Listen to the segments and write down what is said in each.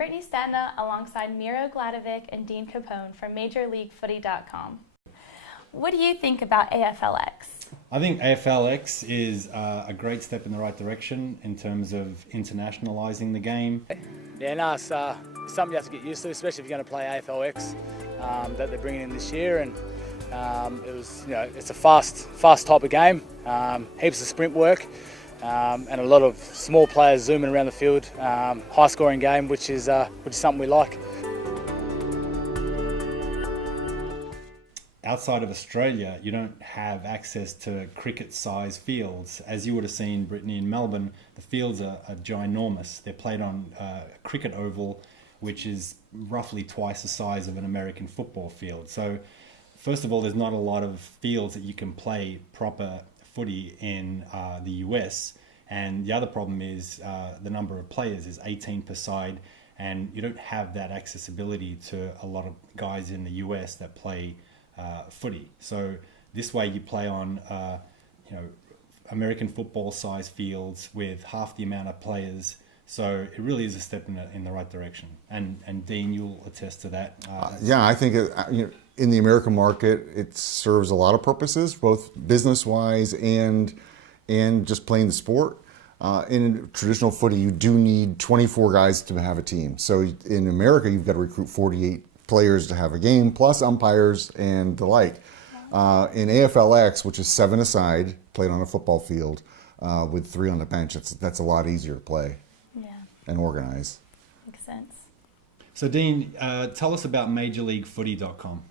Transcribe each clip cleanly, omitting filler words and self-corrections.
Brittany Stadna alongside Miro Gladovic and Dean Capone from MajorLeagueFooty.com. What do you think about AFLX? I think AFLX is a great step in the right direction in terms of internationalising the game. Yeah, no, it's something you have to get used to, especially if you're going to play AFLX that they're bringing in this year. And it was, it's a fast type of game, heaps of sprint work, and a lot of small players zooming around the field. High scoring game, which is something we like. Outside of Australia, you don't have access to cricket-sized fields. As you would have seen, Brittany, in Melbourne, the fields are ginormous. They're played on a cricket oval, which is roughly twice the size of an American football field. So, first of all, there's not a lot of fields that you can play proper footy in the US. And the other problem is the number of players is 18 per side, and you don't have that accessibility to a lot of guys in the US that play footy. So this way you play on American football size fields with half the amount of players. So it really is a step in the right direction. And Dean, you'll attest to that. Yeah, I think in the American market, it serves a lot of purposes, both business-wise and just playing the sport. In traditional footy, you do need 24 guys to have a team. So in America, you've got to recruit 48 players to have a game, plus umpires and the like. In AFLX, which is 7 aside, played on a football field with 3 on the bench, that's a lot easier to play and organize. Makes sense. So Dean, tell us about MajorLeagueFooty.com.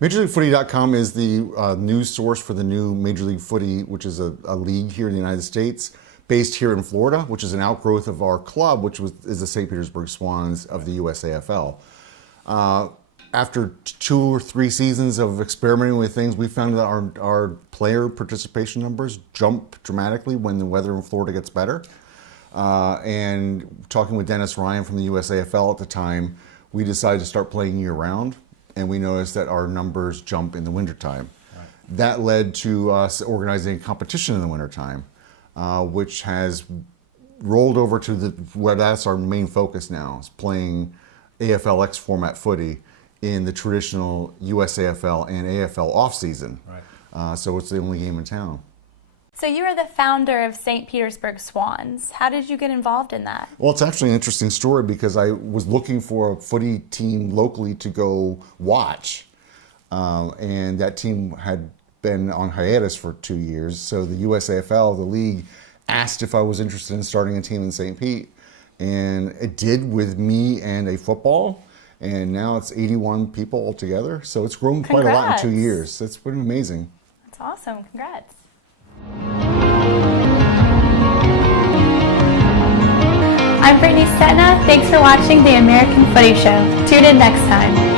MajorLeagueFooty.com is the news source for the new Major League Footy, which is a league here in the United States, based here in Florida, which is an outgrowth of our club, which is the St. Petersburg Swans of the USAFL. After 2 or 3 seasons of experimenting with things, we found that our player participation numbers jump dramatically when the weather in Florida gets better. And talking with Dennis Ryan from the USAFL at the time, we decided to start playing year-round, and we noticed that our numbers jump in the wintertime. Right. That led to us organizing a competition in the wintertime, which has rolled over to that's our main focus now, is playing AFLX format footy in the traditional USAFL and AFL off-season. Right. So it's the only game in town. So you are the founder of St. Petersburg Swans. How did you get involved in that? Well, it's actually an interesting story because I was looking for a footy team locally to go watch. And that team had been on hiatus for 2 years. So the USAFL, the league, asked if I was interested in starting a team in St. Pete. And it did, with me and a football, and now it's 81 people altogether. So it's grown quite a lot in 2 years. It's been amazing. That's awesome. Congrats. I'm Brittany Stadna. Thanks for watching the American Footy Show. Tune in next time.